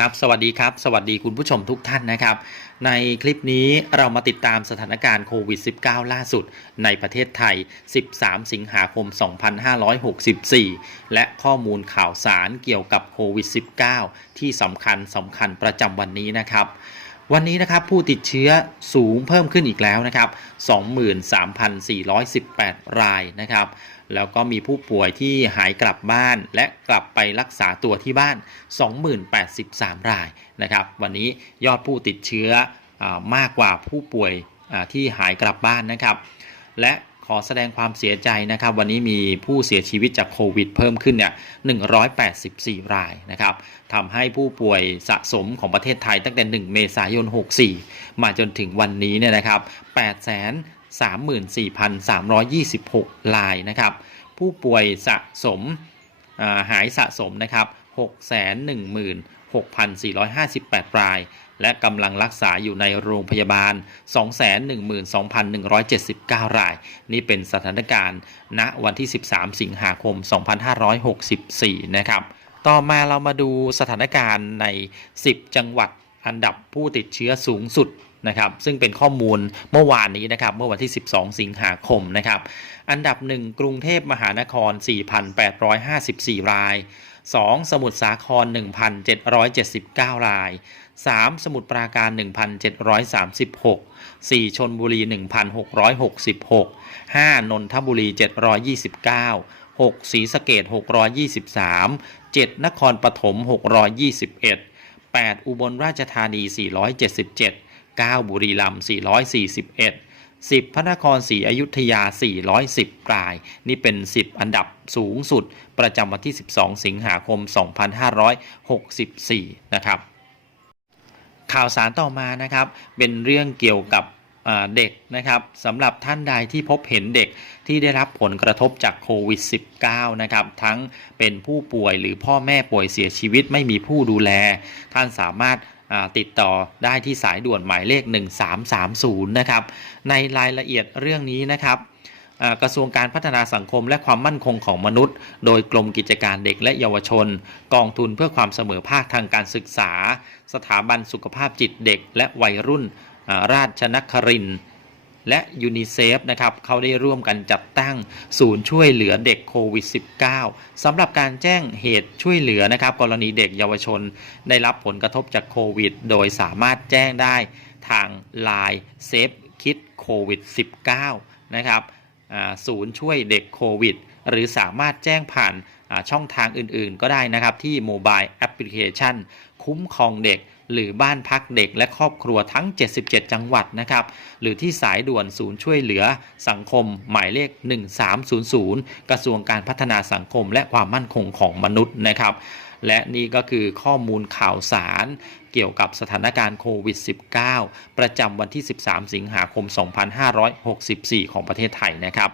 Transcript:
ครับสวัสดีครับ สวัสดีคุณผู้ชมทุกท่านนะครับ ในคลิปนี้เรามาติดตามสถานการณ์โควิด -19 ล่าสุด ในประเทศไทย 13 สิงหาคม 2564 และข้อมูลข่าวสารเกี่ยวกับโควิด -19 ที่สำคัญสำคัญประจำวันนี้นะครับ วันนี้นะครับผู้ติดเชื้อสูงเพิ่มขึ้นอีกแล้วนะครับ 23,418 รายนะครับ แล้วก็มีผู้ป่วยที่หายกลับบ้านและกลับไปรักษาตัวที่บ้าน 20,083 รายนะครับ วันนี้ยอดผู้ติดเชื้ออมากกว่าผู้ป่วยที่หายกลับบ้านนะครับ และ ขอแสดงความเสียใจนะครับ วันนี้มีผู้เสียชีวิตจากโควิดเพิ่มขึ้นเนี่ย184 รายนะครับทำให้ผู้ป่วยสะสมของประเทศไทยตั้งแต่ 1 เมษายน 64 มาจนถึงวันนี้เนี่ยนะครับ8 34,326 รายนะครับ ผู้ป่วยสะสม หายสะสมนะครับ 616,458 ราย และกำลังรักษาอยู่ในโรงพยาบาล 212,179 ราย นี่เป็นสถานการณ์ณวันที่ 13 สิงหาคม 2564 นะครับ ต่อมาเรามาดูสถานการณ์ใน 10 จังหวัดอันดับผู้ติดเชื้อสูงสุด นะครับซึ่งเป็นข้อมูลเมื่อวานนี้นะครับเมื่อวันที่ 12 สิงหาคมนะครับอันดับ 1 กรุงเทพมหานคร 4,854 ราย 2. สมุทรสาคร 1,779 ราย 3. สมุทรปราการ 1,736 4. ชนบุรี 1,666 5. นนทบุรี 729 6. ศรีสะเกด623 7. นครปฐม 621 8. อุบลราชธานี 477 9. บุรีรัมย์441 10 พระนครศรีอยุธยา 410 ราย นี่เป็น 10 อันดับสูงสุดประจำวันที่ 12 สิงหาคม 2564 นะครับ ข่าวสารต่อมานะครับ เป็นเรื่องเกี่ยวกับเด็กนะครับสำหรับท่านใดที่พบเห็นเด็กที่ได้รับผลกระทบจากโควิด -19 นะครับทั้งเป็นผู้ป่วยหรือพ่อแม่ป่วยเสียชีวิตไม่มีผู้ดูแล ท่านสามารถ ติดต่อได้ที่สายด่วนหมายเลข 1330 นะครับ ในรายละเอียดเรื่องนี้นะครับกระทรวงการพัฒนาสังคมและความมั่นคงของมนุษย์ โดยกรมกิจการเด็กและเยาวชน กองทุนเพื่อความเสมอภาคทางการศึกษา สถาบันสุขภาพจิตเด็กและวัยรุ่นอ่าราชนครินทร์ และยูนิเซฟนะครับเขาได้ร่วมกันจัดตั้งศูนย์ช่วยเหลือเด็กโควิด -19 สำหรับการแจ้งเหตุช่วยเหลือนะครับ กรณีเด็กเยาวชน ได้รับผลกระทบจากโควิด โดยสามารถแจ้งได้ทาง Line เซฟคิดโควิด -19 นะครับศูนย์ช่วยเด็กโควิด หรือสามารถแจ้งผ่านช่องทางอื่นๆ ก็ได้นะครับที่โมบายแอปพลิเคชันคุ้มครองเด็ก หรือบ้านพักเด็กและครอบครัวทั้ง 77 จังหวัดนะครับหรือที่สายด่วนศูนย์ช่วยเหลือสังคมหมายเลข 1300 กระทรวงการพัฒนาสังคม และความมั่นคงของมนุษย์นะครับและนี่ก็คือข้อมูลข่าวสารเกี่ยวกับสถานการณ์โควิด -19 ประจำวันที่ 13 สิงหาคม 2564 ของประเทศไทยนะครับ